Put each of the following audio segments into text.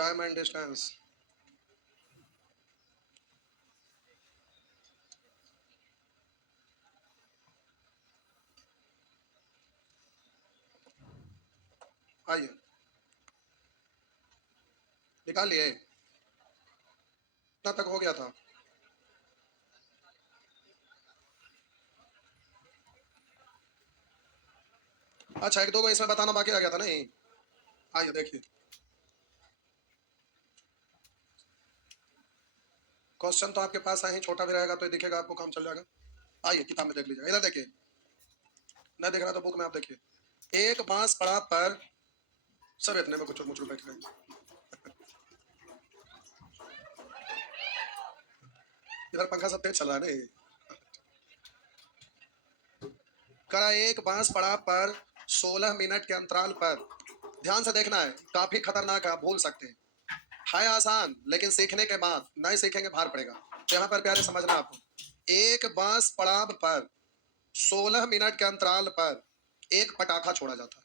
Time and distance. आइए निकाल लिए। कितना तक हो गया था? अच्छा, एक दो को इसमें बताना बाकी रह गया था नहीं। आइए देखिए, क्वेश्चन तो आपके पास है ही, छोटा भी रहेगा तो ये दिखेगा आपको, काम चल जाएगा। आइए किताब में देख लीजिए, इधर देखिए, नहीं दिख रहा तो बुक में आप देखिए। एक बांस पड़ा पर, सब इतने में कुछ मुझ बैठ गए। इधर पंखा सब तेज चल रहा है नहीं। करा एक बांस पड़ा पर 16 मिनट के अंतराल पर, ध्यान से देखना है, काफी खतरनाक है, आप भूल सकते हैं। है आसान, लेकिन सीखने के बाद नहीं सीखेंगे भार पड़ेगा। तो यहाँ पर प्यारे समझना आपको, एक बांस पड़ाव पर 16 मिनट के अंतराल पर एक पटाखा छोड़ा जाता है।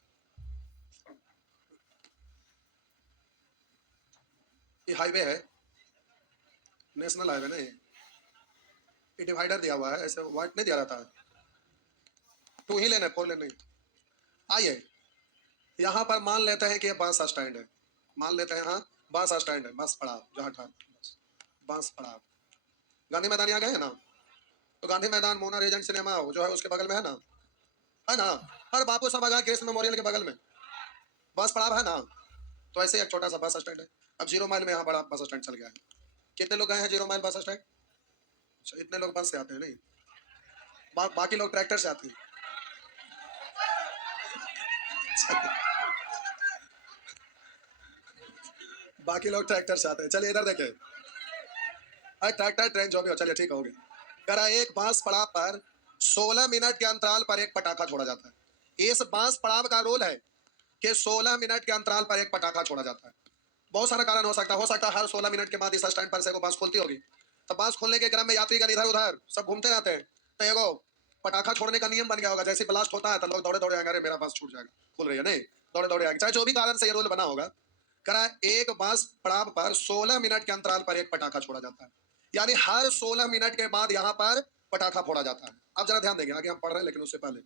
ये हाईवे है, नेशनल हाईवे नहीं, ये डिवाइडर दिया हुआ है, ऐसे वाइट नहीं दिया रहता है। टू ही लेन है, फोर लेन नहीं। आइए, यहाँ पर मान लेते हैं कि ये बांस स्टैंड है, मान लेते हैं हाँ बांस स्टैंड है, बस पड़ाव जहाँ ठहर, बांस पड़ाव। गांधी मैदान यहाँ गए हैं ना, तो गांधी मैदान मोना रीजेंट सिनेमा जो है उसके बगल में है ना, है ना। हर बापू सभागार कृष्ण मेमोरियल के बगल में बस पड़ाव है ना। तो ऐसे एक छोटा सा बस स्टैंड है। अब 0 माइल में यहाँ बड़ा बस स्टैंड चल गया है। कितने लोग गए हैं 0 माइल बस स्टैंड? अच्छा, इतने लोग बस से आते हैं नहीं, बाकी लोग ट्रैक्टर से आते हैं। बाकी लोग ट्रैक्टर से आते हैं। चलिए इधर देखें, अरे ट्रैक्टर ट्रेन जो भी हो, चलिए ठीक हो गया। करा एक बांस पड़ाव पर 16 मिनट के अंतराल पर एक पटाखा छोड़ा जाता है। इस बांस पड़ाव का रोल है कि 16 मिनट के अंतराल पर एक पटाखा छोड़ा जाता है। बहुत सारा कारण हो सकता है हर 16 मिनट के बाद इस स्टैंड पर से वो बांस खुलती होगी। तो बांस खोलने के क्रम में यात्रीगण इधर उधर सब घूमते रहते हैं। तो एगो पटाखा छोड़ने का नियम बन गया होगा, जैसे ब्लास्ट होता है तो लोग दौड़े दौड़े आएंगे, अरे मेरा बांस छूट जाएगा, खुल रही है नहीं, दौड़े दौड़े आएंगे, चाहे जो भी कारण से ये रूल बना होगा। करा एक बांस पड़ाव पर 16 मिनट के अंतराल पर एक पटाखा छोड़ा जाता है, यानी हर 16 मिनट के बाद यहाँ पर पटाखा फोड़ा जाता है। अब जरा ध्यान देंगे, आगे हम पढ़ रहे हैं लेकिन उससे पहले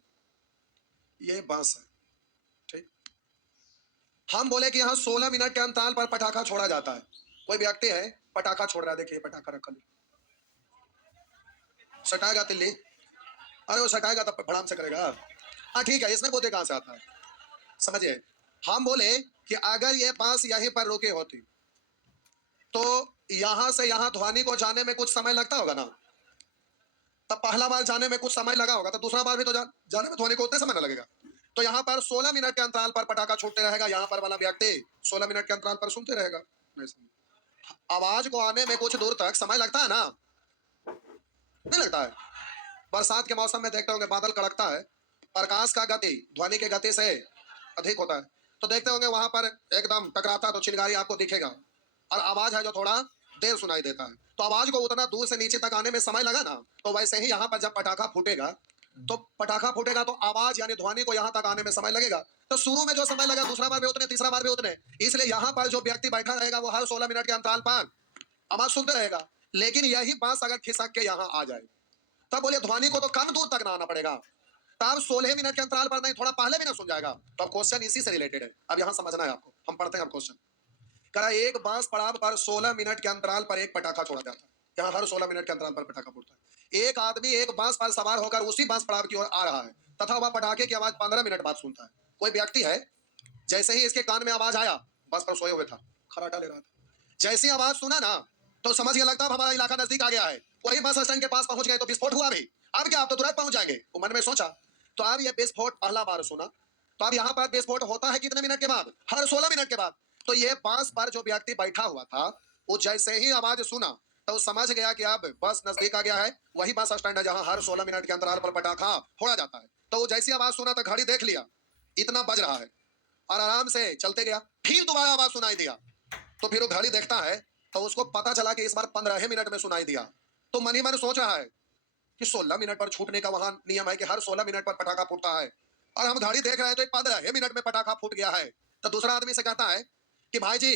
ये बांस है, ठीक। हम बोले कि यहाँ 16 मिनट के अंतराल पर पटाखा छोड़ा जाता है। कोई व्यक्ति है पटाखा छोड़ रहा है, देखिए पटाखा रखा, सटाएगा तिल्ली, अरे वो सटाएगा तब फड़ाम से करेगा। हाँ ठीक है, इसमें बोधे कहाँ से आता है, समझिए। हम बोले कि अगर ये बांस यहीं पर रुके होती तो यहां से यहां ध्वनि को जाने में कुछ समय लगता होगा ना। तब पहला बार जाने में कुछ समय लगा होगा, तो दूसरा बार भी तो जाने में ध्वनि को उतने समय न लगेगा। तो यहाँ पर 16 मिनट के अंतराल पर पटाखा छूटते रहेगा, यहाँ पर वाला व्यक्ति 16 मिनट के अंतराल पर सुनते रहेगा। आवाज को आने में कुछ दूर तक समय लगता है ना, नहीं लगता है। बरसात के मौसम में देखते होंगे बादल कड़कता है, प्रकाश का गति ध्वनि के गति से अधिक होता है, तो देखते होंगे वहां पर एकदम टकराता तो चिंगारी आपको दिखेगा, और आवाज है जो थोड़ा देर सुनाई देता है। तो आवाज को उतना दूर से नीचे तक आने में समय लगा ना, तो वैसे ही यहाँ पर जब पटाखा फूटेगा तो आवाज यानी ध्वनि को यहाँ तक आने में समय लगेगा। तो शुरू में जो समय लगा, दूसरा बार भी उतने, तीसरा बार भी उतने। इसलिए यहाँ पर जो व्यक्ति बैठा रहेगा वो हर 16 मिनट के अंतराल पर आवाज सुनते रहेगा। लेकिन यही बांस अगर खिसक के यहाँ आ जाए, तब बोलिए ध्वनि को तो कम दूर तक ना आना पड़ेगा, तब 16 मिनट के अंतराल पर नहीं, थोड़ा पहले भी ना सुन जाएगा। तो अब क्वेश्चन इसी से रिलेटेड है, अब यहाँ समझना है आपको। हम पढ़ते हैं क्वेश्चन। करा एक बांस पड़ाव पर 16 मिनट के अंतराल पर एक पटाखा छोड़ा जाता है, यहाँ हर 16 मिनट के अंतराल पर पटाखा फूटता है। एक आदमी एक बांस पर सवार होकर उसी बांस पड़ाव की ओर आ रहा है तथा वह पटाखे की आवाज 15 मिनट बाद सुनता है। कोई व्यक्ति है, जैसे ही इसके कान में आवाज आया, बस पर सोए हुए था, खराटा ले रहा था, जैसी आवाज सुना ना तो समझ गया लगता है हमारा इलाका नजदीक आ गया है। वही बस स्टैंड के पास पहुंच गए तो विस्फोट हुआ भी। अब क्या, आप तो तुरंत पहुंच जाएंगे, वो मन में सोचा। तो अब ये विस्फोट पहला बार सुना, तो अब यहाँ पर विस्फोट होता है कितने मिनट के बाद, हर 16 मिनट के बाद। तो ये बांस पर जो व्यक्ति बैठा हुआ था, वो जैसे ही आवाज सुना तो समझ गया कि अब बस नजदीक आ गया है। वही बस स्टैंड है जहां हर 16 मिनट के अंतराल पर पटाखा फोड़ा जाता है। तो वो जैसी आवाज सुना तो घड़ी देख लिया, इतना बज रहा है, और आराम से चलते गया। फिर दोबारा आवाज सुनाई दिया, तो फिर वो घड़ी देखता है तो उसको पता चला कि इस बार 15 मिनट में सुनाई दिया। तो मन ही मन सोच रहा है कि 16 मिनट पर छूटने का वहां नियम है कि हर 16 मिनट पर पटाखा फूटता है, और हम घड़ी देख रहे हैं तो 15 मिनट में पटाखा फूट गया है। तो दूसरा आदमी से कहता है कि भाई जी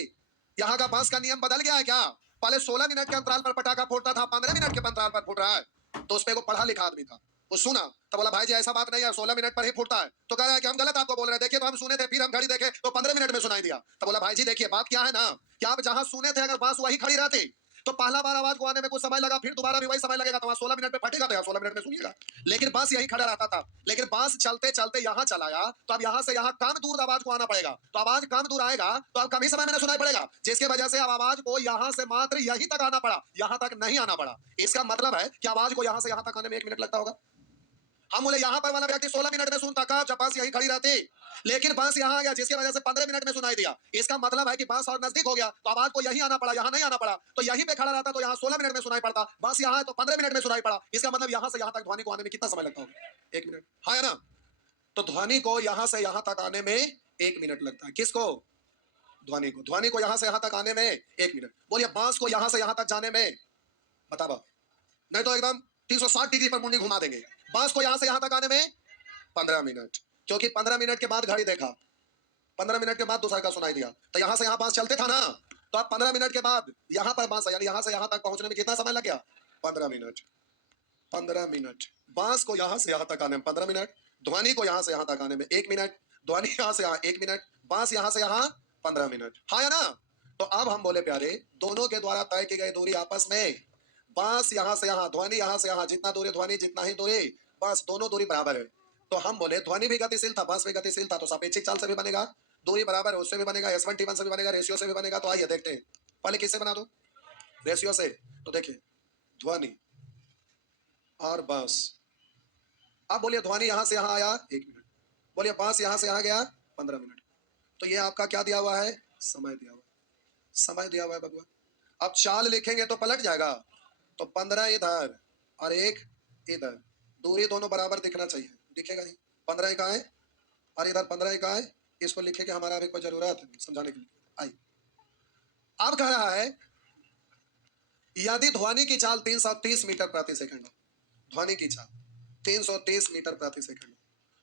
यहाँ का बांस का नियम बदल गया है क्या? पहले 16 मिनट के अंतराल पर पटाखा फोड़ता था, 15 मिनट के अंतराल पर फूट रहा है। तो उस पे वो पढ़ा लिखा आदमी था, वो सुना तो बोला भाई जी ऐसा बात नहीं है, 16 मिनट पर ही फूटता है। तो कह रहा है कि हम गलत आपको बोल रहे हैं, देखिए तो हम सुने थे, फिर हम घड़ी देखे तो 15 मिनट में सुनाई दिया। तो बोला भाई जी देखिए बात क्या है ना, कि आप जहां सुने थे अगर बांस वही खड़ी रहती तो पहला बार आवाज को आने में कुछ समय लगा, फिर दोबारा भी वही समय लगेगा, तो वहां 16 मिनट में फटेगा, तो यहाँ 16 मिनट में सुनिएगा। लेकिन बांस यही खड़ा रहता था। लेकिन बांस चलते चलते यहाँ चलाया, तो अब यहाँ से यहाँ कम दूर आवाज को आना पड़ेगा, तो आवाज कम दूर आएगा तो अब कम ही समय में सुनाई पड़ेगा, जिसके वजह से अब आवाज को यहाँ से मात्र यहीं तक आना पड़ा, यहाँ तक नहीं आना पड़ा। इसका मतलब है कि आवाज को यहाँ से यहाँ तक आने में 1 मिनट लगता होगा। हम बोले यहाँ पर वाला व्यक्ति 16 मिनट में सुनता था जब बांस यही खड़ी रहती, लेकिन बांस यहाँ आ गया जिसकी वजह से 15 मिनट में सुनाई दिया। इसका मतलब है कि बांस और नजदीक हो गया, तो आवाज को यही आना पड़ा, यहाँ नहीं आना पड़ा। तो यहीं पे खड़ा रहता तो यहाँ 16 मिनट में सुनाई पड़ता, बांस यहाँ है तो 15 मिनट में सुनाई पड़ा। इसका मतलब यहाँ से यहाँ तक ध्वनि को आने में कितना समय लगता होगा? 1 मिनट, हाँ है ना? तो ध्वनि को यहाँ से यहाँ तक आने में 1 मिनट लगता है। किसको? ध्वनि को। ध्वनि को यहाँ से यहाँ तक आने में 1 मिनट। बोलिए बांस को यहाँ से यहाँ तक जाने में, बताओ, नहीं तो एकदम 360 डिग्री पर मुंडी घुमा देंगे। बांस को यहाँ से यहाँ तक आने में 15 मिनट, क्योंकि 15 मिनट के बाद घड़ी देखा, 15 मिनट के बाद दूसरा का सुनाई दिया, तो यहाँ से यहाँ बांस चलते था ना, तो अब 15 मिनट के बाद यहाँ पर बांस, यानी यहाँ से यहाँ तक पहुंचने में कितना समय लग गया? 15 मिनट। 15 मिनट बांस को यहाँ से यहाँ तक आने में 15 मिनट, ध्वनि को यहाँ से यहाँ तक आने में 1 मिनट, ध्वनि यहाँ से यहाँ 1 मिनट, बांस यहाँ से यहाँ 15 मिनट, हाँ या ना? तो अब हम बोले प्यारे, दोनों के द्वारा तय की गई दूरी आपस में, बांस यहाँ से यहाँ, ध्वनि यहाँ से यहाँ, जितना दूरी ध्वनि जितना ही दूरी बांस, दोनों दूरी बराबर है। तो हम बोले ध्वनि भी गतिशील था, बांस भी गतिशील था, तो सापेक्षिक चाल से भी बनेगा, दूरी बराबर है उससे भी बनेगा, S1 T1 से भी बनेगा, रेशियो से भी बनेगा। तो आइए देखते हैं, पहले किससे बना दो? रेशियो से। तो देखिए ध्वनि और बांस, अब बोलिए ध्वनि यहाँ से यहाँ आया 1 मिनट, बोलिए बांस यहाँ से यहाँ गया 15 मिनट। तो ये आपका क्या दिया हुआ है? समय दिया हुआ है, समय दिया हुआ है बबुआ। अब चाल लिखेंगे तो पलट जाएगा, तो 15 इधर और 1 इधर, दूरी दोनों बराबर दिखना चाहिए, दिखेगा नहीं। 15 इकाई और इधर 15 इकाई, इसको लिखे कि हमारा अभी कोई जरूरत है समझाने के लिए। आई अब कह रहा है यदि ध्वनि की चाल 330 मीटर प्रति सेकंड, ध्वनि की चाल 330 मीटर प्रति सेकंड,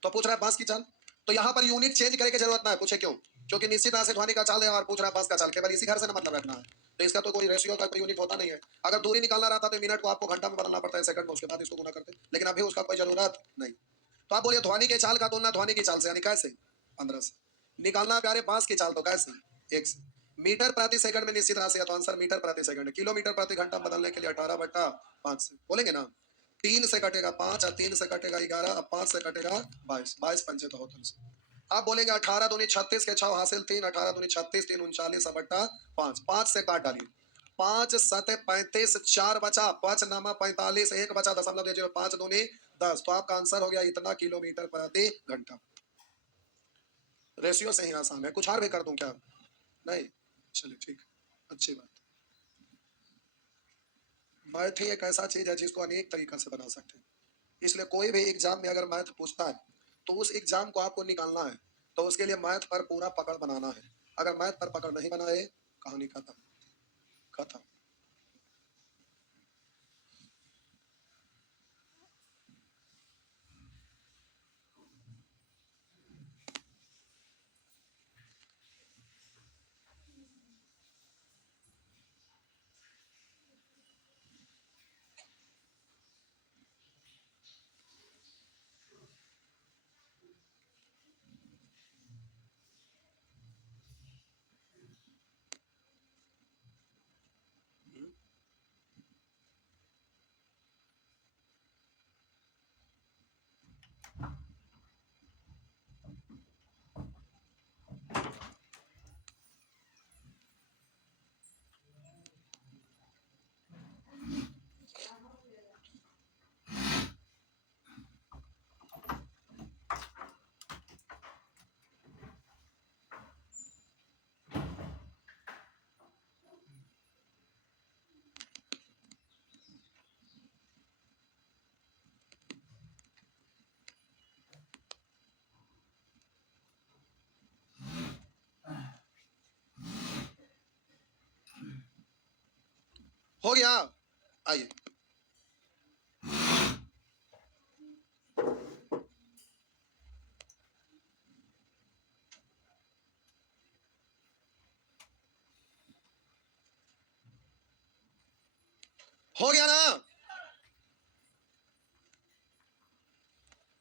तो पूछ रहा है बांस की चाल, तो यहाँ पर यूनिट चेंज करने की जरूरत ना है। पूछे क्यों? क्योंकि निश्चित तरह से ध्वनि का चाल है और पूछ रहा है बांस का चाल, केवल इसी घर से ना मतलब रखना है, तो इसका तो कोई रेशियो का कोई यूनिट होता नहीं है। अगर दूरी निकालना रहता तो मिनट को आपको घंटा में बदलना पड़ता है, सेकंड में, उसके बाद इसको गुना करते, लेकिन अभी उसका कोई जरूरत नहीं। तो आप बोलिए ध्वनि के चाल का तुलना ध्वनि की चाल से, यानी कैसे? 15 से निकालना प्यारे बांस की चाल, तो कैसे? 1 से। मीटर प्रति सेकंड में निश्चित राशि है, तो आंसर मीटर प्रति सेकंड है। किलोमीटर प्रति घंटा बदलने के लिए 18/5 से बोलेंगे ना, 3 से कटेगा 5 और 3 से कटेगा 11 और 5 से कटेगा 22, 22 पंचे तो होता है। आप बोलेंगे 18 दूनी 36 के 6 हासिल 3, 18 दूनी 36, 3 39/5, 5 से काट डालिए, 5 7 35, 4 बचा, 5 नामा 45, 1 बचा, दशमलव दीजिए, 5 दूनी 10, तो आपका आंसर हो गया इतना किलोमीटर प्रति घंटा। रेशियो से ही आसान है, कुछ और भी कर दूं क्या? नहीं, चलिए ठीक, अच्छी बात। मैथ ही एक ऐसा चीज है जिसको अनेक तरीका से बना सकते हैं, इसलिए कोई भी एग्जाम में अगर मैथ पूछता है तो उस एग्जाम को आपको निकालना है, तो उसके लिए मैथ पर पूरा पकड़ बनाना है। अगर मैथ पर पकड़ नहीं बनाए, कहानी खत्म, खत्म। हो गया, आइए। हो गया ना?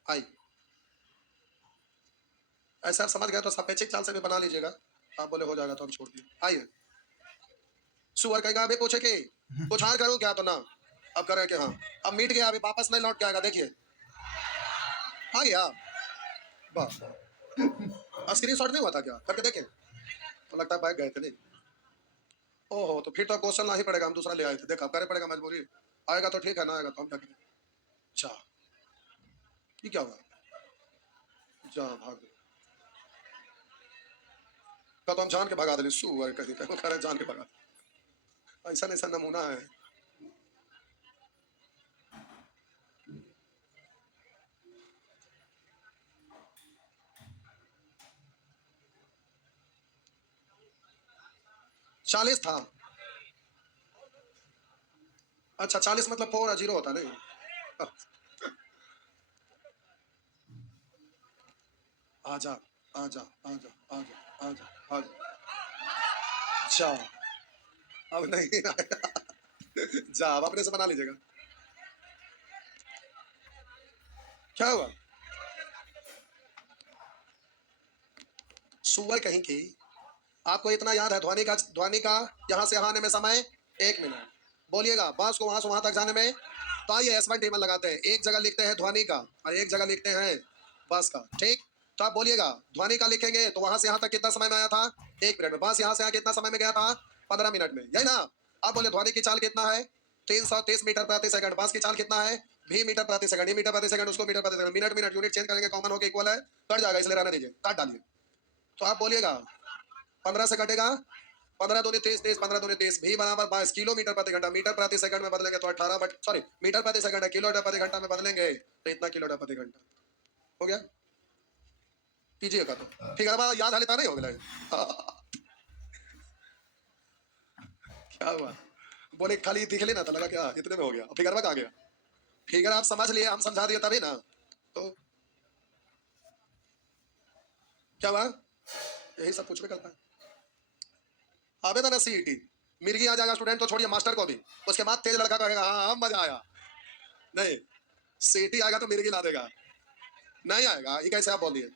आई ऐसा समझ गए तो सापेक्षिक चाल से भी बना लीजिएगा। आप बोले हो जाएगा तो हम छोड़ दिए। आइए, सुअर कहेगा अभी पूछे कि कुछ हार करूं क्या, तो ना। अब करे कि हाँ। अब मिट गया, अभी वापस नहीं लौट के आएगा। देखिए आ गया। वाह, स्क्रीन शॉट नहीं हुआ था क्या? करके देखे तो लगता है बैग गए थे नहीं। ओहो, तो फिर तो क्वेश्चन ला ही पड़ेगा, हम दूसरा ले आए थे। देखा करे पड़ेगा, मजबूरी। आएगा तो ठीक है, ना आएगा तो हम क्या करें। अच्छा, ये क्या हुआ? जा भाग गए। तो हम जान के भगा दिले सुअर कहीं कहीं खा जान के भगा। ऐसा ऐसा नमूना है। 40 था। अच्छा, 40 मतलब 4 जीरो होता नहीं। आजा आजा आजा आजा आजा आजा। अच्छा, अब नहीं आएगा। जा, अब अपने से बना लीजिएगा। क्या हुआ? सुअर कहीं की। आपको इतना याद है ध्वनि का यहाँ से यहाँ आने में समय 1 मिनट। बोलिएगा बांस को वहां से वहां तक जाने में। तो आइए S1 टेबल लगाते हैं। एक जगह लिखते हैं ध्वनि का और एक जगह लिखते हैं बांस का। ठीक, तो आप बोलिएगा ध्वनि का लिखेंगे तो वहां से यहाँ तक कितना समय में आया था? 1 मिनट में। बांस यहाँ से यहाँ कितना समय में गया था? 15 मिनट में, यही ना? आप बोले ध्वनि की चाल कितना है? 330 मीटर प्रति सेकंड। बांस की चाल कितना है? भी मीटर प्रति सेकंड। ई मीटर प्रति सेकंड, उसको मीटर प्रति second. Minute minute unit change करेंगे, कॉमन होकर इक्वल है, कट जाएगा, इसलिए रहने दीजिए, काट डालिए। तो आप बोलिएगा 15 से कटेगा 15 दूनी 30, 30 15 दूनी 30, भी बराबर 22 किलोमीटर प्रति घंटा। मीटर प्रति सेकंड में बदलेंगे तो 18 बट सॉरी मीटर प्रति सेकंड है, किलोमीटर प्रति घंटा में बदलेंगे तो इतना किलोमीटर प्रति घंटा हो गया। कीजिएगा तो ठीक है। अब याद हालिता नहीं हो गया। क्या हुआ? बोले खाली दिखले ना, तो लगा क्या इतने में हो गया। फिगर में कहा गया? फिगर आप समझ लिए, हम समझा दिए तभी ना। तो क्या हुआ? यही सब कुछ भी करता है। आवेदन है CET, मिर्गी आ जाएगा स्टूडेंट तो छोड़िए, मास्टर को भी। उसके बाद तेज लड़का कहेगा हाँ हाँ मजा आया। नहीं, CET आएगा तो मिर्गी ला देगा। नहीं आएगा, ये कैसे आप बोल दिए?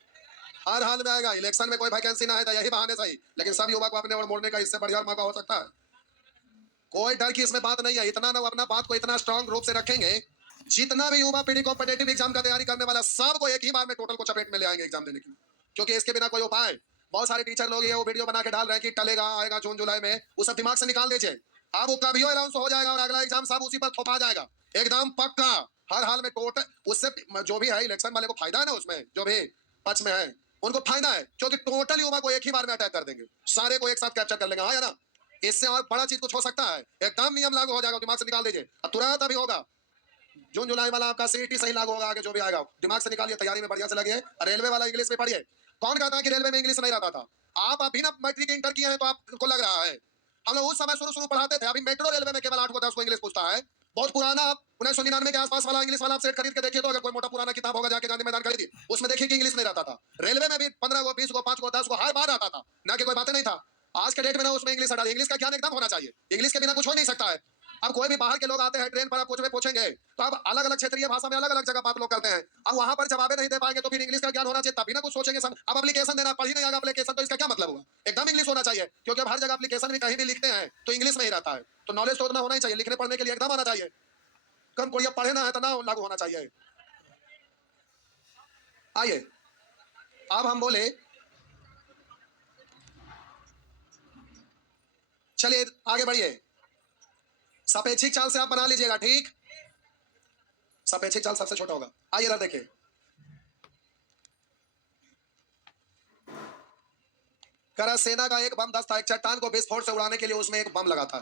हर हाल में आएगा। इलेक्शन में कोई वैकेंसी ना है तो यही बहाने सही, लेकिन सब युवा को अपने और मोड़ने का इससे बढ़िया मौका हो सकता है। कोई डर की इसमें बात नहीं है। इतना ना अपना बात को इतना स्ट्रांग रूप से रखेंगे, जितना भी युवा पीढ़ी कॉम्पिटेटिव एग्जाम का तैयारी करने वाला सबको एक ही बार में टोटल को चपेट में ले आएंगे एग्जाम देने के लिए। क्योंकि इसके बिना कोई उपाय। बहुत सारे टीचर लोग ये वो वीडियो बना के डाल रहे हैं कि टलेगा आएगा जून जुलाई में, वो सब दिमाग से निकाल दीजिए। अब वो कभी अनाउंस हो जाएगा और अगला एग्जाम सब उसी पर थोपा जाएगा, एकदम पक्का। हर हाल में टोटल उससे जो भी है इलेक्शन वाले को फायदा है ना, उसमें जो भी पक्ष में है उनको फायदा है, क्योंकि टोटल युवा को एक ही बार में अटैक कर देंगे, सारे को एक साथ कैप्चर कर लेंगे। हाँ या ना? इससे और बड़ा चीज कुछ हो सकता है? एकदम नियम लागू हो जाएगा, दिमाग से निकाल दीजिए। अब तुरंत अभी होगा जून जुलाई वाला आपका CET सही लागू होगा। आगे जो भी आएगा दिमाग से निकालिए, तैयारी में बढ़िया से लगिए। रेलवे वाला इंग्लिश में पढ़िए। कौन कहता है कि रेलवे में इंग्लिश नहीं रहता था? आप अभी ना मैट्रिक इंटर किए हैं तो आपको लग रहा है। हम लोग उस समय शुरू शुरू पढ़ाते थे। अभी मेट्रो रेलवे में केवल 8 को 10 को इंग्लिश पूछता है। बहुत पुराना, आप 1999 के आसपास वाला इंग्लिश वाला आप सेट खरीद के देखिए, तो अगर कोई मोटा पुराना किताब होगा जाके गांधी मैदान खरीदिए, उसमें देखिए कि इंग्लिश नहीं रहता था। रेलवे में भी 15 को 20 को 5 को 10 को हर बार आता था, ना कि कोई बातें नहीं था। आज के डेट में ना उसमें इंग्लिश हटा। इंग्लिश का ज्ञान एकदम होना चाहिए, इंग्लिश के बिना कुछ हो नहीं सकता है। अब कोई भी बाहर के लोग आते हैं ट्रेन पर, आप कुछ भी पूछेंगे तो आप अलग अलग क्षेत्रीय भाषा में अलग अलग जगह बात लोग करते हैं। अब वहां पर जवाबें नहीं दे पाएंगे तो फिर इंग्लिश का ज्ञान होना चाहिए, तभी ना कुछ सोचेंगे सब। अब एप्लीकेशन देना पढ़ ही नहीं आएगा एप्लीकेशन, तो इसका क्या मतलब हुआ? एकदम इंग्लिश होना चाहिए, क्योंकि अब हर जगह एप्लीकेशन भी कहीं भी लिखते हैं तो इंग्लिश में ही रहता है। तो नॉलेज तो उतना होना ही चाहिए, लिखने पढ़ने के लिए एकदम आना चाहिए। कम कोई पढ़े ना है तो ना लागू होना चाहिए। आइए, अब हम बोले चलिए आगे बढ़िए। सापेक्षिक चाल से आप बना लीजिएगा, ठीक? सापेक्षिक चाल सबसे छोटा होगा। आइए इधर देखिए, करा सेना का एक बम धस था, एक चट्टान को विस्फोट से उड़ाने के लिए उसमें एक बम लगा था।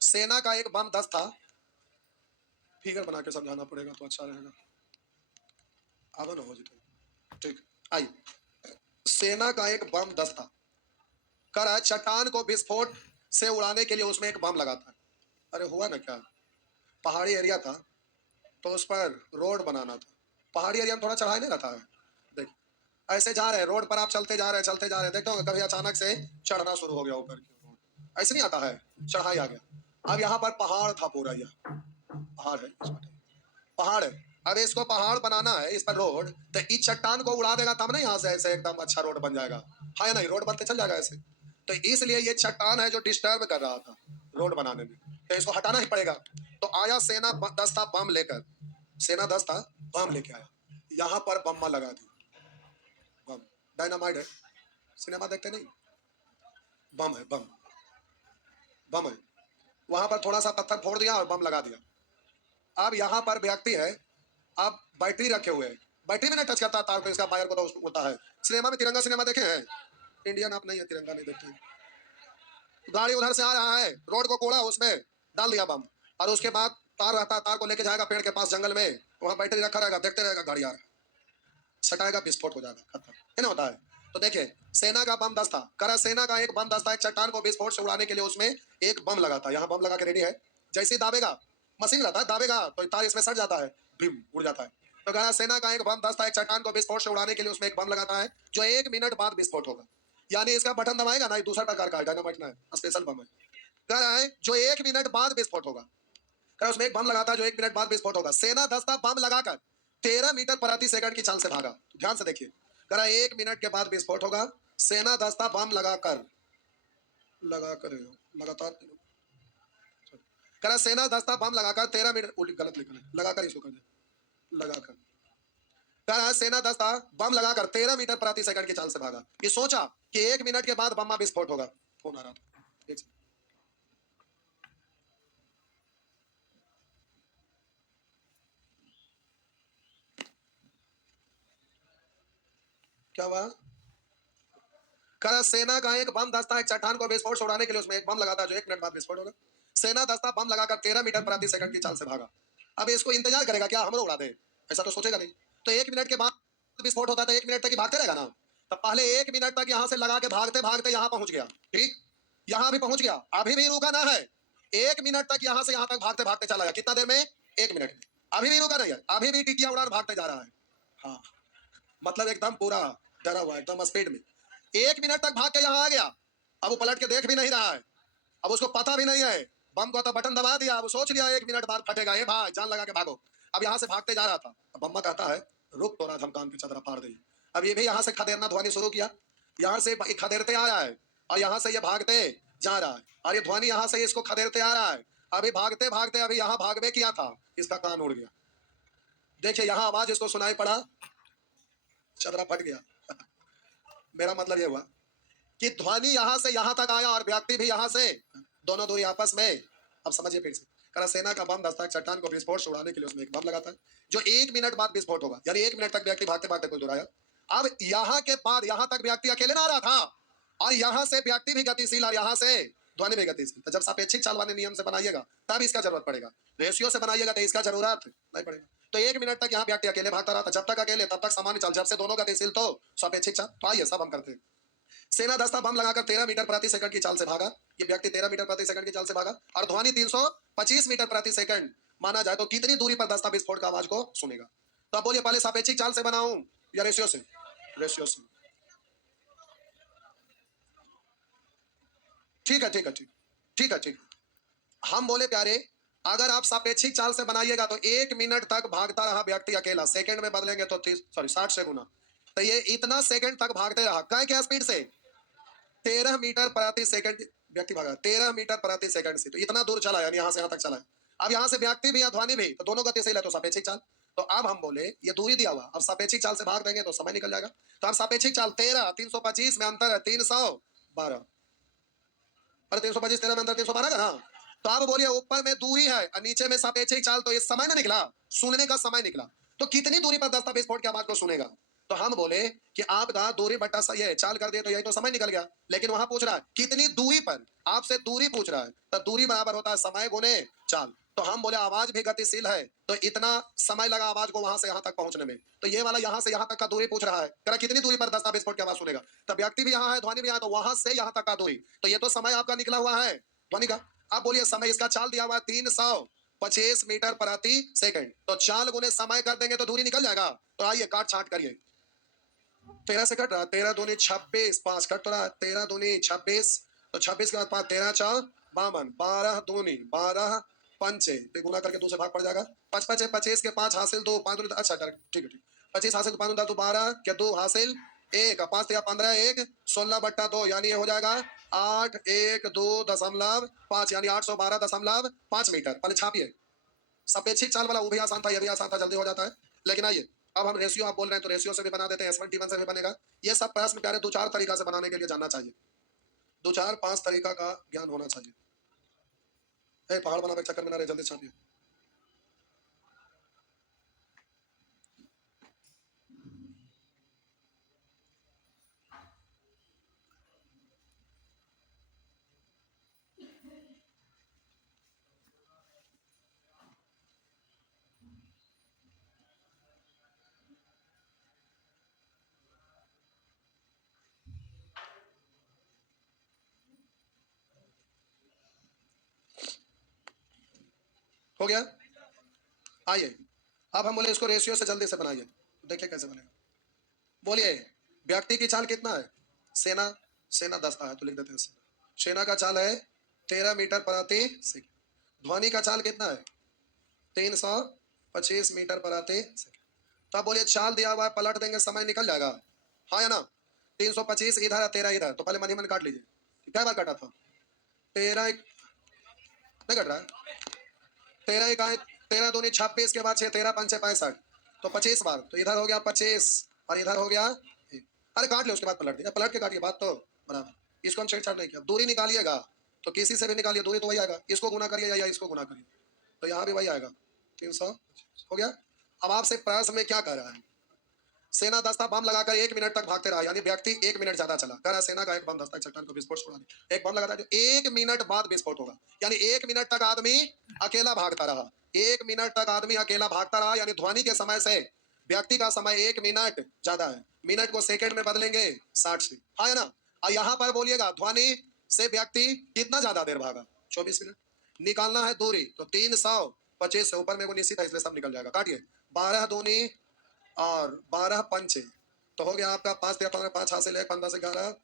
सेना का एक बम धस था। फिगर बना के समझाना पड़ेगा तो अच्छा रहेगा। आगे ना हो जी, ठीक। आइए, सेना का एक बम धस था, करा चट्टान को विस्फोट से उड़ाने के लिए उसमें एक बम लगा था। अरे हुआ ना क्या? पहाड़ी एरिया था तो उस पर रोड बनाना था। पहाड़ी एरिया में थोड़ा चढ़ाई नहीं रहता है। देख, ऐसे जा रहे हैं रोड पर, आप चलते जा रहे हैं चलते जा रहे हैं, देखते हो कभी अचानक से चढ़ना शुरू हो गया ऊपर की ओर। ऐसे नहीं आता है, चढ़ाई आ गया। अब यहाँ पर पहाड़ था पूरा, यह पहाड़ है, पहाड़ है। अब इसको पहाड़ बनाना है, इस पर रोड, तो इस चट्टान को उड़ा देगा तब ना यहाँ से ऐसे एकदम अच्छा रोड बन जाएगा, हाँ या नहीं? रोड बनते चल जाएगा ऐसे। तो इसलिए ये चट्टान है जो डिस्टर्ब कर रहा था रोड बनाने में, तो इसको हटाना ही पड़ेगा। तो आया सेना दस्ता बम लेकर, सेना दस्ता बम लेके आया, यहाँ पर बम्मा लगा दी, बम डायनामाइट है, सिनेमा देखते नहीं, बम है, बम बम है। वहां पर थोड़ा सा पत्थर फोड़ दिया और बम लगा दिया। अब यहाँ पर व्यक्ति है, अब बैटरी रखे हुए हैं, बैटरी में नहीं टच करता तार को, इसका वायर को तो होता है। सिनेमा में तिरंगा सिनेमा देखे हैं? इंडियन आप नहीं है, तिरंगा नहीं देखते हैं। गाड़ी उधर से आ रहा है, रोड को कोड़ा, उसमें डाल दिया बम, और उसके बाद तार रहता है, तार को लेके जाएगा पेड़ के पास जंगल में, वहां बैटरी रखा रहेगा, देखते रहेगा गाड़ी आ रहा है, सटाएगा, विस्फोट हो जाएगा, खत्म है ना, होता है। तो देखिए सेना का बम दस्ता करा, सेना का एक बम दस्ता एक चट्टान को विस्फोट से उड़ाने के लिए उसमें एक बम लगा था, यहाँ बम लगा के रेडी है। जैसे ही दाबेगा, मशीन रहता है, दाबेगा तो तार इसमें सट जाता है, भीम उड़ जाता है। तो कहा सेना का एक बम दस्ता एक चट्टान को विस्फोट से उड़ाने के लिए उसमें एक बम लगाता है जो 1 मिनट बाद विस्फोट होगा। यानी इसका बटन दबाएगा ना, दूसरा प्रकार का डायनामाइट ना है, स्पेशल बम है। कह रहा है जो 1 मिनट बाद विस्फोट होगा, कह उसमें एक बम लगाता है जो 1 मिनट बाद विस्फोट होगा। सेना दस्ता बम लगाकर 13 मीटर प्रति सेकंड की चाल से भागा। ध्यान से देखिए, कह रहा 1 मिनट के बाद विस्फोट होगा, सेना दस्ता बम लगाकर लगातार, कह रहा सेना दस्ता बम लगाकर 13 मीटर, उल्टी गलत लिखा है, लगाकर इसको कर दे, लगाकर, कह रहा है सेना दस्ता बम लगाकर 13 मीटर प्रति सेकंड की चाल से भागा। ये सोचा कि 1 मिनट के बाद बम विस्फोट होगा। कौन आ रहा था? क्या हुआ? कह सेना का एक बम दस्ता एक चट्टान को विस्फोट से उड़ाने के लिए उसमें एक बम लगाता है जो 1 मिनट बाद विस्फोट होगा। सेना दस्ता बम लगाकर 13 मीटर प्रति सेकंड की चाल से भागा। अब इसको इंतजार करेगा क्या हम लोग उड़ा दे, ऐसा तो सोचेगा नहीं। तो 1 मिनट के बाद विस्फोट होता है तो 1 मिनट तक ही भागते रहेगा ना। तो पहले 1 मिनट तक यहाँ से लगा के भागते भागते यहाँ पहुंच गया, ठीक, यहाँ भी पहुंच गया, अभी भी रुका ना है। 1 मिनट तक यहाँ से यहाँ तक भागते भागते चला गया, कितना देर में? 1 मिनट में। अभी भी रुका नहीं है, अभी भी टिकिया उड़ान भागते जा रहा है। हाँ, मतलब एकदम पूरा डरा हुआ, एकदम स्पीड में। 1 मिनट तक भाग के यहाँ आ गया, अब वो पलट के देख भी नहीं रहा है, अब उसको पता भी नहीं है, बम को तो बटन दबा दिया, अब सोच लिया 1 मिनट बाद फटेगा, ये भाई जान लगा के भागो। अब यहाँ से भागते जा रहा था, अब बम्मा कहता है रुक तो, धमकान की चदरा फाड़ दी। अब ये भी यहाँ से खदेड़ना ध्वनि शुरू किया, यहाँ से खदेड़ते आ रहा है और यहाँ से ये भागते जा रहा है, और ये ध्वनि यहाँ से इसको खदेड़ते आ रहा है। अभी भागते भागते अभी यहाँ भागवे किया था, इसका कान उड़ गया। देखिए यहाँ आवाज इसको सुनाई पड़ा, चदरा फट गया। मेरा मतलब ये हुआ कि ध्वनि यहाँ से यहाँ तक आया और व्यक्ति भी यहाँ से, दोनों दूरी आपस में। अब समझिए फिर से, करा सेना का बम दस्ता चट्टान को विस्फोट से उड़ाने के लिए उसमें एक बम लगाता है जो 1 मिनट बाद विस्फोट होगा, यानी 1 मिनट तक व्यक्ति भागते भागते कुछ दूर आया। अब यहाँ के बाद यहाँ तक व्यक्ति अकेले ना आ रहा था, और यहाँ से व्यक्ति भी गतिशील और यहाँ से ध्वनि भी गतिशील। तो जब सापेक्षिक चाल वाले नियम से बनाइएगा तब इसका जरूरत पड़ेगा, रेशियो से बनाइएगा तो इसका जरूरत नहीं पड़ेगा। तो 1 मिनट तक यहाँ व्यक्ति अकेले भागता रहा था, जब तक अकेले तब तक सामान्य चाल, जब से दोनों गतिशील तो सापेक्षिक चाल। तो आइए सब हम करते हैं। सेना दस्ता बम लगाकर 13 मीटर प्रति सेकंड की चाल से भागा, ये व्यक्ति 13 मीटर प्रति सेकंड की चाल से भागा, और ध्वनि 325 मीटर प्रति सेकंड माना जाए तो कितनी दूरी पर दस्ता विस्फोट का आवाज को सुनेगा? तो अब बोलिए पहले सापेक्षिक चाल से बनाऊं या रेशियो से? रेशियो से। ठीक है, ठीक है, ठीक, ठीक है, ठीक। हम बोले प्यारे, अगर आप सापेक्षिक चाल से बनाइएगा तो 1 मिनट तक भागता रहा व्यक्ति अकेला, सेकंड में बदलेंगे तो 60 से गुना, तो ये इतना सेकंड तक भागते रहा, क्या स्पीड से? 13 मीटर प्रति सेकंड व्यक्ति भागा, 13 मीटर प्रति सेकंड से, तो इतना दूर चला, यानी यहाँ से यहाँ तक चला है। अब यहाँ से व्यक्ति भी या ध्वनि भी, तो दोनों गतिशील है तो सापेक्षिक चाल। तो अब हम बोले ये दूरी दिया हुआ, अब सापेक्षिक चाल से भाग देंगे तो समय निकल जाएगा। तो अब सापेक्षिक चाल 13, 325 में अंतर है 312, अरे 325 13 में अंतर 312 का ना। तो आप बोलिए ऊपर में दूरी है और नीचे में सापेक्षिक चाल, तो ये समय ना निकला, सुनने का समय निकला। तो कितनी दूरी पर दस्ता विस्फोट की आवाज को सुनेगा? तो हम बोले कि आपका दूरी बट्टा सही है, चाल कर दिए तो यही तो समय निकल गया। लेकिन वहां पूछ रहा है कितनी दूरी पर, आपसे दूरी पूछ रहा है, तो दूरी बराबर होता है समय गुने चाल। तो हम बोले आवाज भी गतिशील है तो इतना समय लगा आवाज को वहां से यहाँ तक पहुंचने में, तो ये वाला यहाँ से यहाँ तक का दूरी पूछ रहा है, कह कितनी दूरी पर दस्ता विस्फोट की आवाज सुनेगा। तो व्यक्ति भी यहाँ है, ध्वनि भी यहाँ, तो वहां से यहाँ तक का दूरी, तो ये तो समय आपका निकला हुआ है ध्वनि का। अब बोलिए समय, इसका चाल दिया हुआ है 325 मीटर प्रति सेकंड, तो चाल गुने समय कर देंगे तो दूरी निकल जाएगा। तो आइए काट छाट करिए, 13 से कट रहा, 13 दूनी 26, 5 कट रहा, 13 दूनी 26, तो 26 के बाद 5 13 4 52, 12 दूनी 12 पंचे पे गुना करके 2 से भाग पड़ जाएगा। 5 5 25 के 5 हासिल 2 5 दूनी, अच्छा ठीक है ठीक। 25 हासिल 5 दूनी 12 के 2 हासिल 1 5 या 15 1 16/2 यानी ये हो जाएगा 8 1 2.5 यानी 812.5 मीटर। पहले छापिए। सापेक्षिक चाल वाला वो भी आसान था, ये भी आसान था, जल्दी हो जाता है। लेकिन आइए अब हम रेशियो आप बोल रहे हैं तो रेशियो से भी बना देते हैं, S1 T1 से भी बनेगा। ये सब प्रश्न प्यारे 2-4 तरीका से बनाने के लिए जानना चाहिए, 2-4-5 तरीका का ज्ञान होना चाहिए। पहाड़ बनाने के चक्कर में ना रहे, जल्दी छापिए। हो गया। आइए अब हम बोले इसको रेशियो से जल्दी से बनाइए, देखिए कैसे बनेगा। बोलिए व्यक्ति की चाल कितना है? सेना सेना 10 है तो लिख देते हैं सेना का चाल है 13 मीटर प्रति सेकंड। ध्वनि का चाल कितना है? 325 मीटर प्रति सेकंड। तो अब बोलिए चाल दिया हुआ है, पलट देंगे समय निकल जाएगा, हाँ या ना? 325 इधर है, 13 इधर, तो पहले मन ही मन काट लीजिए। क्या बार काटा था? 13 नहीं कट रहा है। 13 इकाई 13 दूनी 26 के बाद 6 13 5 65 तो 25 बार, तो इधर हो गया 25 और इधर हो गया। अरे काट ले उसके बाद पलट दिया, पलट के काटिए, बात तो बराबर। इसको हम छेड़छाड़ नहीं किया। दूरी निकालिएगा तो किसी से भी निकालिए, दूरी तो वही आएगा, इसको गुना करिए या इसको गुना करिए तो यहाँ भी वही आएगा 300 हो गया। अब आपसे प्रश्न में क्या कह रहा है? सेना दस्ता बम लगाकर 1 मिनट तक भागते रहा, यानी व्यक्ति 1 मिनट ज्यादा चला। कह रहा है सेना का एक बम दस्ता चट्टान को विस्फोट छोड़ा, एक बम लगाता है जो 1 मिनट बाद विस्फोट होगा, यानी 1 मिनट तक आदमी अकेला भागता रहा। 1 मिनट तक आदमी अकेला भागता रहा, यानी ध्वनि के समय से व्यक्ति का समय 1 मिनट ज्यादा है। मिनट को सेकंड में बदलेंगे 60 से, हाँ है ना? और यहाँ पर बोलिएगा ध्वनि से व्यक्ति कितना ज्यादा देर भागा? 24 मिनट। निकालना है दूरी तो 325 से ऊपर में वो निश्चित है, इसलिए सब निकल जाएगा। काटिए 12 दूनी और 12 पंचे तो हो गया आपका 5 13 15 5 हासिल 1 15 से 11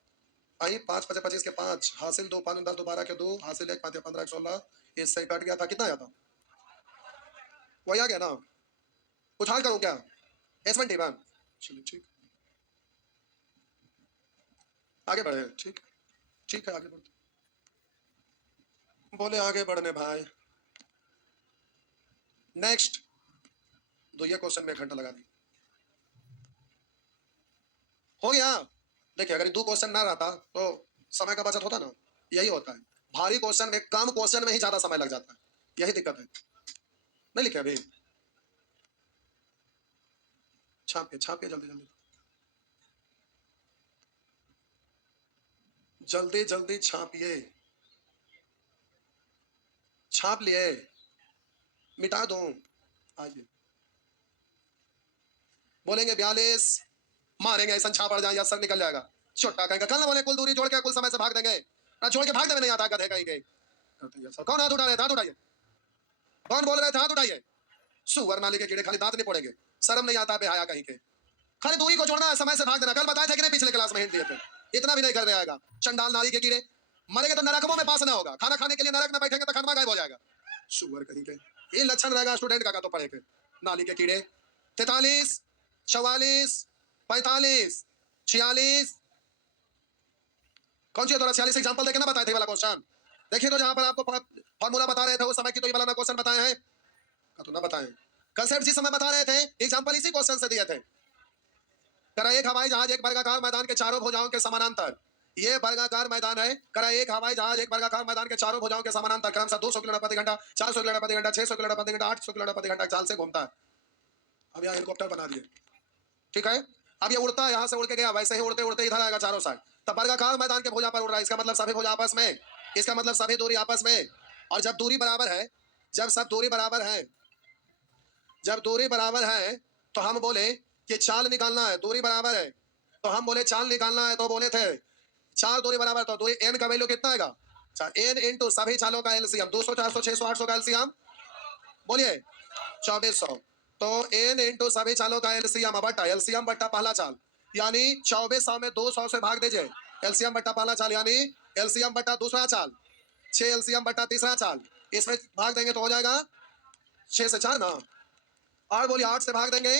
आई 5 5 25 के 5 हासिल 2 5 10 2 12 के 2 हासिल 1 5 15 16 इससे कट गया था, कितना आया था? वही आ गया ना? उछाल करूं क्या? S1 T1 चलिए ठीक, आगे बढ़े। ठीक ठीक है आगे बढ़ते। बोले आगे बढ़ने भाई। नेक्स्ट तो ये क्वेश्चन में 1 घंटा लगा दी, हो गया। देखिए अगर 2 क्वेश्चन ना रहता तो समय का बचत होता ना, यही होता है। भारी क्वेश्चन में कम क्वेश्चन में ही ज्यादा समय लग जाता है, यही दिक्कत है। नहीं लिखे अभी? छापिए छापिए जल्दी जल्दी जल्दी जल्दी छापिए। छाप लिए? मिटा दूं? आइए बोलेंगे 42 मारेंगे, ऐसा छाप पड़ जाए या सर निकल जाएगा। छोटा कहेंगे कल ना बोले कुल दूरी जोड़ के कुल समय से भाग देंगे ना, छोड़ के भागने में नहीं आता गधे कहेंगे। सर कौन हाथ उठा रहे थे? हाथ उठाइए। कौन बोल रहे थे? हाथ उठाइए। सुअर नाली के कीड़े खाली दांत नहीं पड़ेंगे, शर्म नहीं आता बेहाया कहीं के। खाली दूरी को जोड़ना है, समय से भाग देना। कल बताए थे कि नहीं पिछले क्लास में हिंट दिए थे, इतना भी नहीं कर आएगा। चंडाल नाली के कीड़े मरेंगे तो नरकमों में पास ना होगा, खाना खाने के लिए नरक में बैठेंगे तो खाना गायब हो जाएगा। सुअर कहीं के ये लक्षण रहेगा स्टूडेंट का तो पढ़े के। नाली के कीड़े 43 44 45 46 कौन सी है? 46 एग्जांपल देके ना बताए थे वाला क्वेश्चन। देखिए तो जहां पर आपको फॉर्मूला बता रहे थे उस समय की तो ये वाला क्वेश्चन बताए हैं तो ना बताएं। कंसेप्ट जिस समय बता रहे थे एग्जांपल इसी क्वेश्चन से दिए थे। करा एक हवाई जहाज एक वर्गाकार मैदान के चारों भुजाओं के समानांतर, ये वर्गाकार मैदान है। करा एक हवाई जहाज एक वर्गाकार मैदान के चारों भुजाओं के समानांतर क्रमशः 200 किलोमीटर प्रति घंटा 400 किलोमीटर प्रति घंटा 600 किलोमीटर प्रति घंटा 800 किलोमीटर प्रति घंटा चाल से घूमता है। अब यहाँ हेलीकॉप्टर बना दिए, ठीक है। अब ये उड़ता है, यहाँ से उड़ के गया, वैसे ही उड़ते उड़ते इधर आएगा चारों साइड। तब वर्गाकार मैदान के भुजा पर उड़ रहा है, इसका मतलब सभी भुजा आपस में, इसका मतलब सभी दूरी आपस में। और जब दूरी बराबर है, जब सब दूरी बराबर है, जब दूरी बराबर है तो हम बोले कि चाल निकालना है, दूरी बराबर है तो हम बोले चाल निकालना है, तो बोले थे चार दूरी बराबर, तो दूरी n का वैल्यू कितना आएगा? n इंटू सभी चालों का एलसीएम 200 400 600 800 का एलसीएम बोलिए 2400, तो n इंटू सभी चालों का एलसीएम बट्टा एलसीएम बट्टा पहला चाल, यानी 2400 में 200 से भाग दीजिए। एलसीएम बट्टा पहला चाल यानी एलसीएम बट्टा दूसरा चाल, 6 एलसीएम बटा तीसरा चाल, इसमें भाग देंगे तो हो जाएगा 6 से 4 ना, और बोलिए 8 से भाग देंगे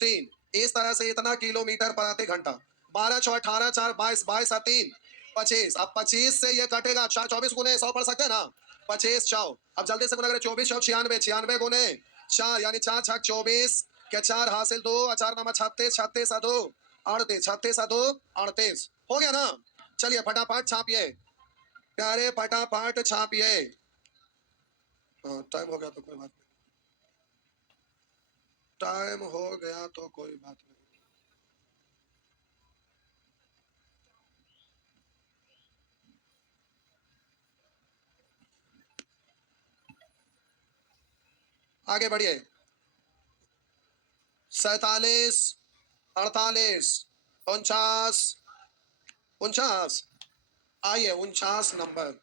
3। इस तरह से इतना किलोमीटर प्रति घंटा। 12 6 18 4 22 22 3 25। अब 25 से ये कटेगा 24 गुने 100 पढ़ सकते हैं ना, 25 100। अब जल्दी से गुना करें, 24 96 96 गुने 4 यानी 4 6 24 के 4 हासिल 2 4 9 36 36 2 38 36 2 38 हो गया ना। चलिए फटाफट छापिए प्यारे, फटाफट छापिए। टाइम हो गया तो कोई बात नहीं, टाइम हो गया तो कोई बात नहीं। आगे बढ़िए। 47 48 49 49, आइए 49 नंबर।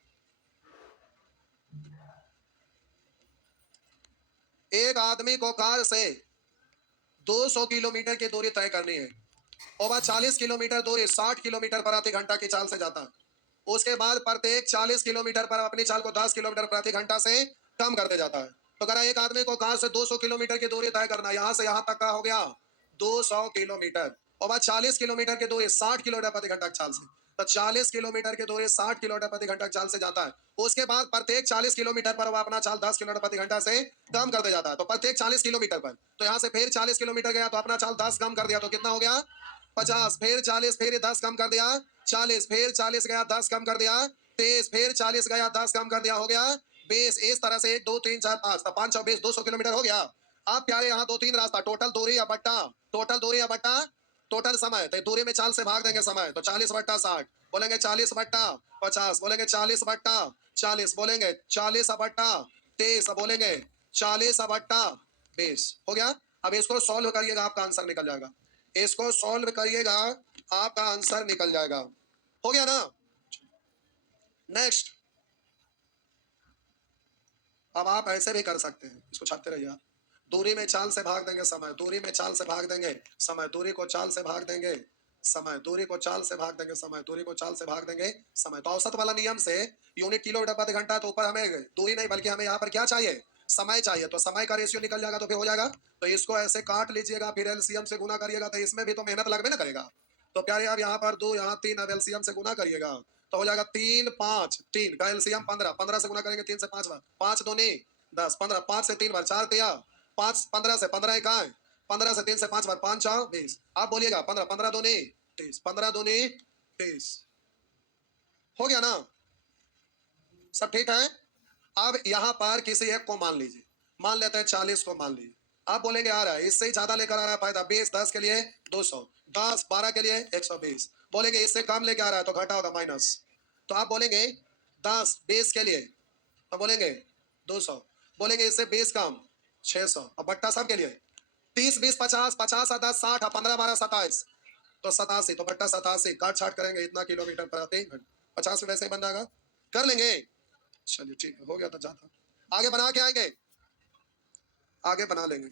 एक आदमी को कार से 200 किलोमीटर की दूरी तय करनी है और वह 40 किलोमीटर दूरी 60 किलोमीटर प्रति घंटा की चाल से जाता है। उसके बाद प्रत्येक 40 किलोमीटर पर अपनी चाल को 10 किलोमीटर प्रति घंटा से कम करते जाता है। तो करा एक आदमी को कार से 200 किलोमीटर की दूरी तय करना, यहां से यहां तक का हो गया 200 किलोमीटर, और वह 40 किलोमीटर की दूरी 60 किलोमीटर प्रति घंटा की चाल से, तो 40 किलोमीटर की दूरी 60 किलोमीटर प्रति घंटा की चाल से जाता है। उसके बाद प्रत्येक 40 किलोमीटर पर वह अपना चाल 10 किलोमीटर प्रति घंटा से कम करते जाता है। तो प्रत्येक 40 किलोमीटर पर, तो यहाँ से फिर 40 किलोमीटर गया तो अपना चाल 10 कम कर दिया, तो कितना हो गया 50, फिर 40, फिर 10 कम कर दिया 40, फिर 40 गया 10 कम कर दिया 30, फिर 40 गया 10 कम कर दिया, हो गया 20। इस तरह से 1 2 3 4 5 5 6 20 200 किलोमीटर हो गया। अब प्यारे यहाँ 2 3 रास्ता, टोटल दूरी या बट्टा, टोटल दूरी या बट्टा टोटल समय, तो दूरी में चाल से भाग देंगे समय, तो 40 बट्टा 60 बोलेंगे 40 बट्टा 50 बोलेंगे 40 बट्टा 40 बोलेंगे 40 बट्टा 30 बोलेंगे 40 बट्टा 20 हो गया। अब इसको सॉल्व करिएगा, आपका आंसर निकल जाएगा। इसको सॉल्व करिएगा, आपका आंसर निकल जाएगा। हो गया ना। नेक्स्ट, अब आप ऐसे भी कर सकते हैं, इसको छापते रहिए। दूरी में चाल से भाग देंगे समय, दूरी में चाल से भाग देंगे समय, दूरी को चाल से भाग देंगे समय, दूरी को चाल से भाग देंगे समय, दूरी को चाल से भाग देंगे समय। तो औसत वाला नियम से यूनिट किलोमीटर प्रति घंटा, तो ऊपर हमें दूरी नहीं बल्कि हमें यहाँ पर क्या चाहिए, समय चाहिए, तो समय का रेशियो निकल जाएगा, तो फिर हो जाएगा। तो इसको ऐसे काट लीजिएगा, फिर एलसीएम से गुना करिएगा, तो इसमें भी तो मेहनत लगबे ना करेगा। तो प्यारे आप यहाँ पर 2 यहाँ 3, अब एलसीएम से गुना करिएगा तो हो जाएगा 3 5, 3 का एलसीएम 15, 15 से गुना करेंगे 3 से 5 बार, 5 दूनी 10, 15, 5 से 3 बार 4 तिया 5, 15 से 15 इकाई, 15 से 3 से 5 बार 5 4 20। आप बोलिएगा 15, 15 दूनी 30, 15 दूनी 30 हो गया ना। सब ठीक है। अब यहाँ पर किसी एक को मान लीजिए, मान लेते हैं 40 को मान लीजिए। आप बोलेंगे आ रहा है, इससे ज्यादा लेकर आ रहा है फायदा 20, 10 के लिए 200, 10 12 के लिए 120, बोलेंगे इससे कम लेके आ रहा है तो घाटा होगा माइनस। तो आप बोलेंगे 10 20 के लिए तो बोलेंगे 200, बोलेंगे इससे 20 कम 600, और बट्टा सब के लिए 30 20 50 50 10 60 15 12 27, तो 87, तो बट्टा 87 काट छाट करेंगे इतना किलोमीटर प्रति घंटा, 50 में वैसे ही बन जाएगा, कर लेंगे। चलिए ठीक है, हो गया तो जाता, आगे बना के आएंगे, आगे बना लेंगे।